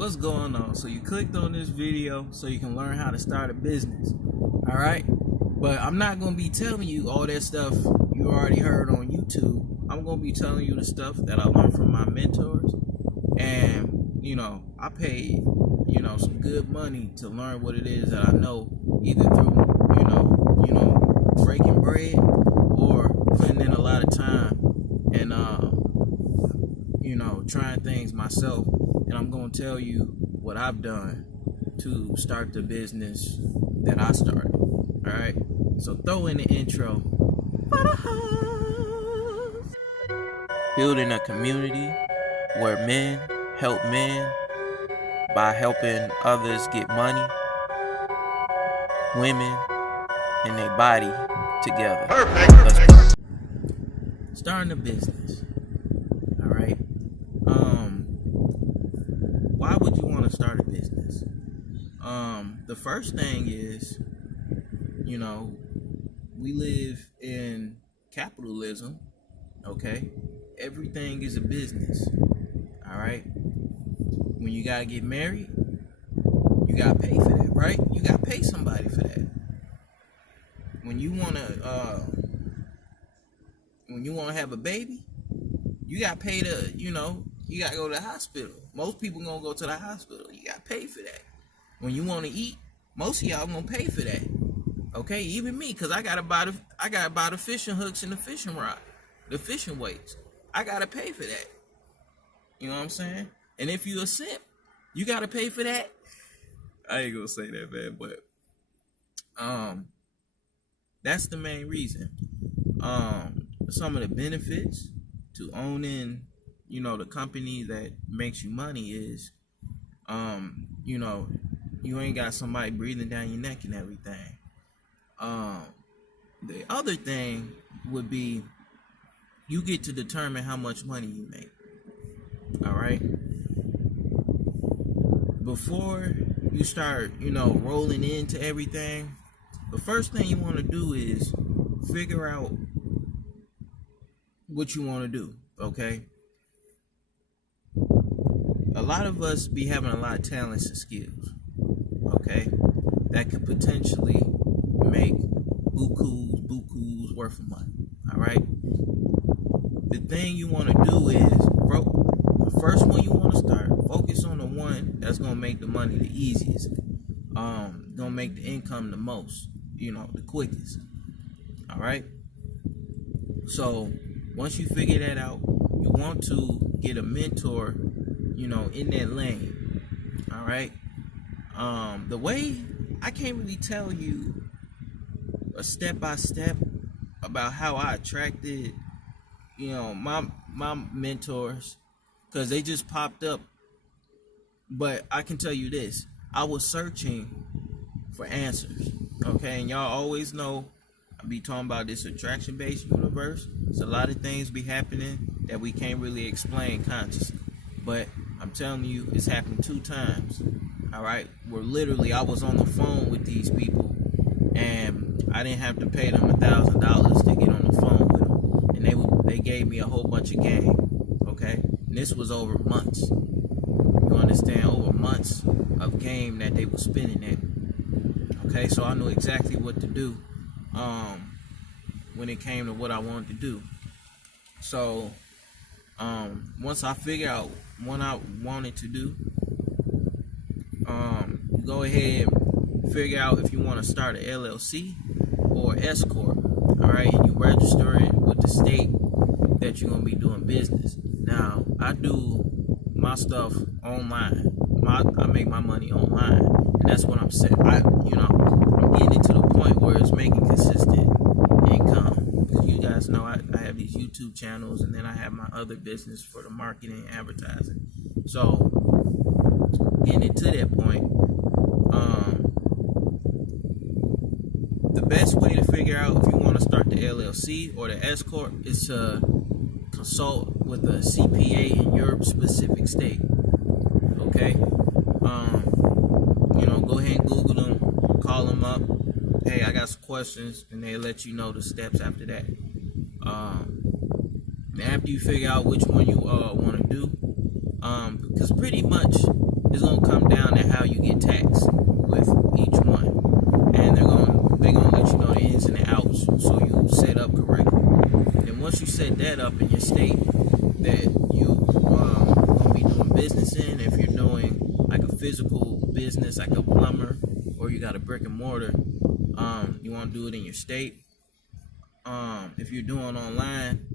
what's going on? So you clicked on this video so you can learn how to start a business. All right, but I'm not going to be telling you all that stuff you already heard on YouTube. I'm going to be telling you the stuff that I learned from my mentors. And I paid some good money to learn what it is that I know, either through breaking bread or putting in a lot of time and trying things myself. And I'm going to tell you what I've done to start the business that I started. All right, so throw in the intro. Building a community where men help men by helping others get money, women, and their body together. Perfect. Starting a business. All right. Why would you want to start a business? The first thing is, we live in capitalism. Okay. Everything is a business. All right. When you gotta get married, you gotta pay for that, right? You gotta pay somebody for that. When you wanna have a baby, you gotta pay you gotta go to the hospital. Most people gonna go to the hospital. You gotta pay for that. When you wanna eat, most of y'all gonna pay for that. Okay, even me, cause I gotta buy the fishing hooks and the fishing rod, the fishing weights. I gotta pay for that. You know what I'm saying? And if you a simp, you gotta pay for that. I ain't gonna say that, man, but that's the main reason. Some of the benefits to owning, the company that makes you money is, you ain't got somebody breathing down your neck and everything. The other thing would be you get to determine how much money you make. All right. Before you start, rolling into everything, the first thing you want to do is figure out what you want to do. Okay. A lot of us be having a lot of talents and skills. Okay. That could potentially make bukus worth of money. All right. The thing you want to do is, the first one you want to start, focus on the one that's going to make the money the easiest. Going to make the income the most, the quickest. All right. So once you figure that out, you want to get a mentor, in that lane. All right. The way I can't really tell you a step by step about how I attracted, my mentors, because they just popped up. But I can tell you this, I was searching for answers. Okay, and y'all always know I be talking about this attraction-based universe. There's a lot of things be happening that we can't really explain consciously. But I'm telling you, it's happened 2 times. All right, where literally I was on the phone with these people, and I didn't have to pay them $1,000 to get on the phone with them, and they gave me a whole bunch of game. Okay, and this was over months. You understand? Over months of game that they were spinning at. Okay, so I knew exactly what to do when it came to what I wanted to do. So once I figured out what I wanted to do, go ahead and figure out if you want to start an LLC or S corp. All right, and you register it with the state that you're gonna be doing business. Now I do my stuff online. I make my money online, and that's what I'm saying. I'm getting it to the point where it's making consistent income. Because you guys know I have these YouTube channels, and then I have my other business for the marketing and advertising. So getting it to that point, the best way to figure out if you want to start the LLC or the S corp is to consult with a CPA in your specific state. Okay, go ahead and Google them, call them up. Hey, I got some questions, and they let you know the steps after that. After you figure out which one you want to do, because pretty much it's gonna physical business like a plumber, or you got a brick and mortar, you want to do it in your state. If you're doing online,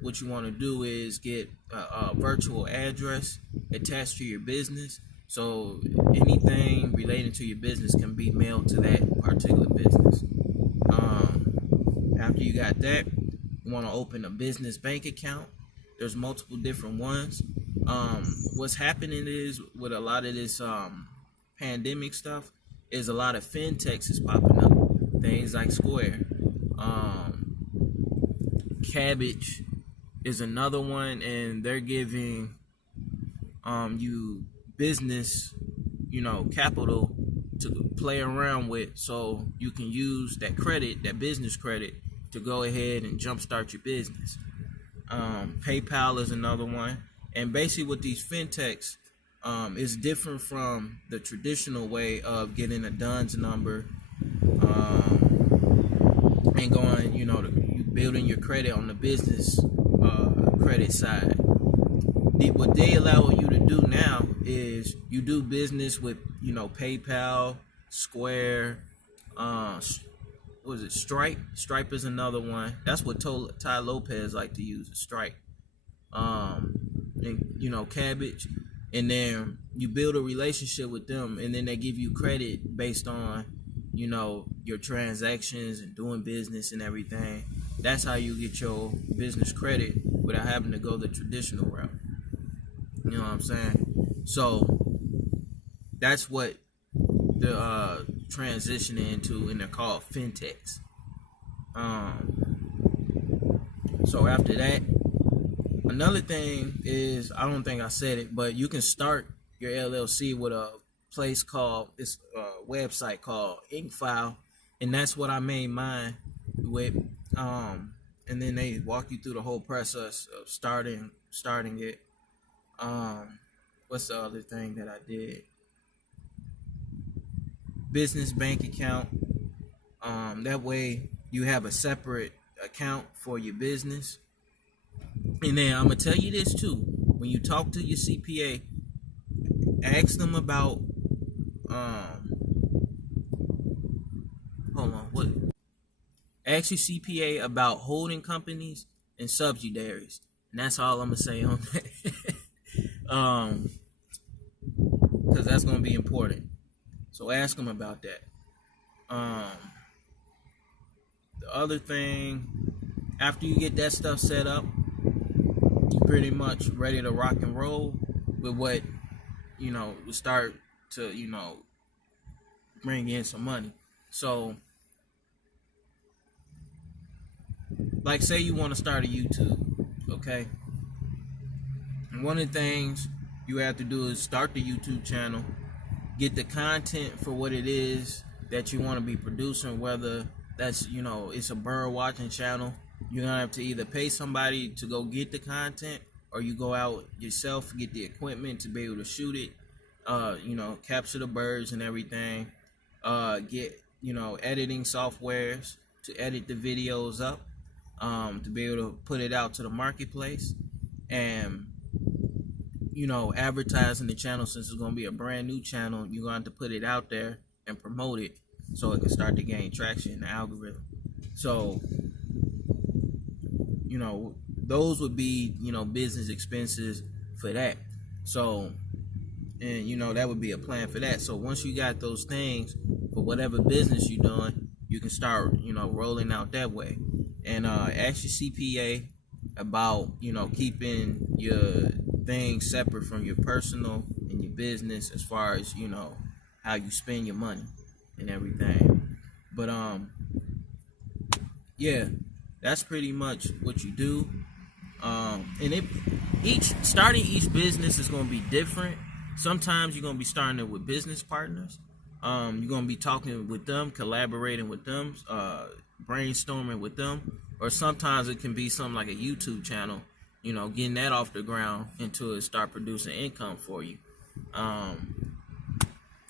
what you want to do is get a virtual address attached to your business, so anything relating to your business can be mailed to that particular business. After you got that, you want to open a business bank account. There's multiple different ones. What's happening is with a lot of this pandemic stuff is a lot of fintechs is popping up. Things like Square, Kabbage is another one, and they're giving you business, capital to play around with, so you can use that credit, that business credit, to go ahead and jumpstart your business. PayPal is another one, and basically with these fintechs, it's different from the traditional way of getting a DUNS number and going, you building your credit on the business credit side. What they allow you to do now is you do business with, PayPal, Square, Stripe? Stripe is another one. That's what Ty Lopez like to use, Stripe. And Kabbage. And then you build a relationship with them, and then they give you credit based on, your transactions and doing business and everything. That's how you get your business credit without having to go the traditional route. You know what I'm saying? So that's what the transitioning into, and they're called fintechs. So after that, another thing is, I don't think I said it, but you can start your LLC with a place called, this website called InkFile, and that's what I made mine with. And then they walk you through the whole process of starting it. What's the other thing that I did? Business bank account. That way you have a separate account for your business. And then I'm gonna tell you this too: when you talk to your CPA, ask them about ask your CPA about holding companies and subsidiaries, and that's all I'm gonna say on that. Because that's gonna be important. So ask them about that. The other thing, after you get that stuff set up, you're pretty much ready to rock and roll with what, will start to, bring in some money. So, like, say you want to start a YouTube, okay? And one of the things you have to do is start the YouTube channel, get the content for what it is that you want to be producing, whether that's, it's a bird watching channel. You're going to have to either pay somebody to go get the content, or you go out yourself, get the equipment to be able to shoot it, capture the birds and everything, get, editing softwares to edit the videos up, to be able to put it out to the marketplace, and, advertising the channel. Since it's going to be a brand new channel, you're going to have to put it out there and promote it so it can start to gain traction in the algorithm. So, those would be, business expenses for that. So, and, that would be a plan for that. So once you got those things for whatever business you're doing, you can start, rolling out that way. And ask your CPA about, keeping your things separate from your personal and your business, as far as, how you spend your money and everything. But, yeah, that's pretty much what you do. And starting each business is going to be different. Sometimes you're going to be starting it with business partners. You're going to be talking with them, collaborating with them, brainstorming with them. Or sometimes it can be something like a YouTube channel, getting that off the ground until it start producing income for you. And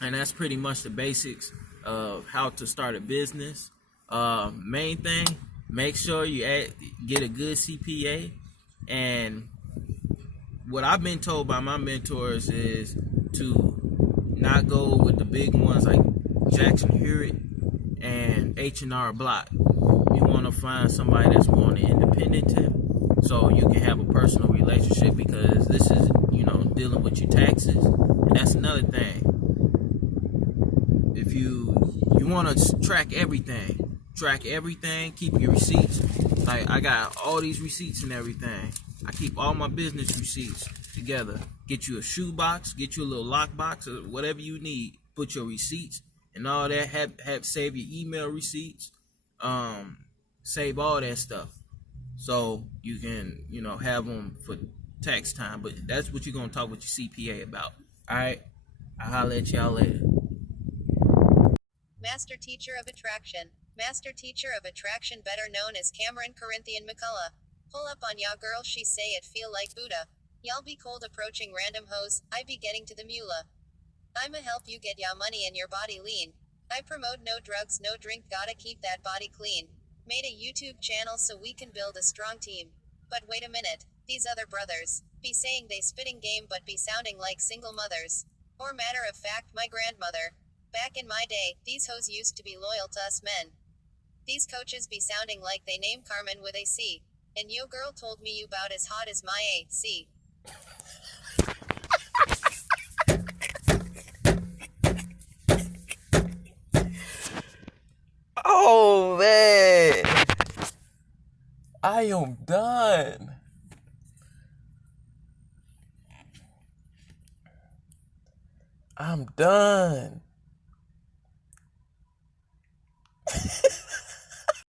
that's pretty much the basics of how to start a business. Main thing, make sure you get a good CPA. And what I've been told by my mentors is to not go with the big ones like Jackson Hewitt and H&R Block. You want to find somebody that's more on the independent tip, so you can have a personal relationship, because this is, dealing with your taxes. And that's another thing. If you want to track everything, keep your receipts. Like, I got all these receipts and everything. I keep all my business receipts together. Get you a shoe box, get you a little lock box, or whatever you need. Put your receipts and all that. Have save your email receipts. Save all that stuff, so you can have them for tax time. But that's what you're gonna talk with your CPA about. All right, I'll holler at y'all later. Master Teacher of Attraction. Master Teacher of Attraction, better known as Cameron Corinthian McCullough. Pull up on ya girl, she say it feel like Buddha. Y'all be cold approaching random hoes, I be getting to the mula. I'ma help you get ya money and your body lean. I promote no drugs, no drink, gotta keep that body clean. Made a YouTube channel so we can build a strong team. But wait a minute, these other brothers be saying they spitting game but be sounding like single mothers. Or matter of fact, my grandmother. Back in my day, these hoes used to be loyal to us men. These coaches be sounding like they name Carmen with a C. And yo girl told me you bout as hot as my AC. Oh man, I am done. I'm done.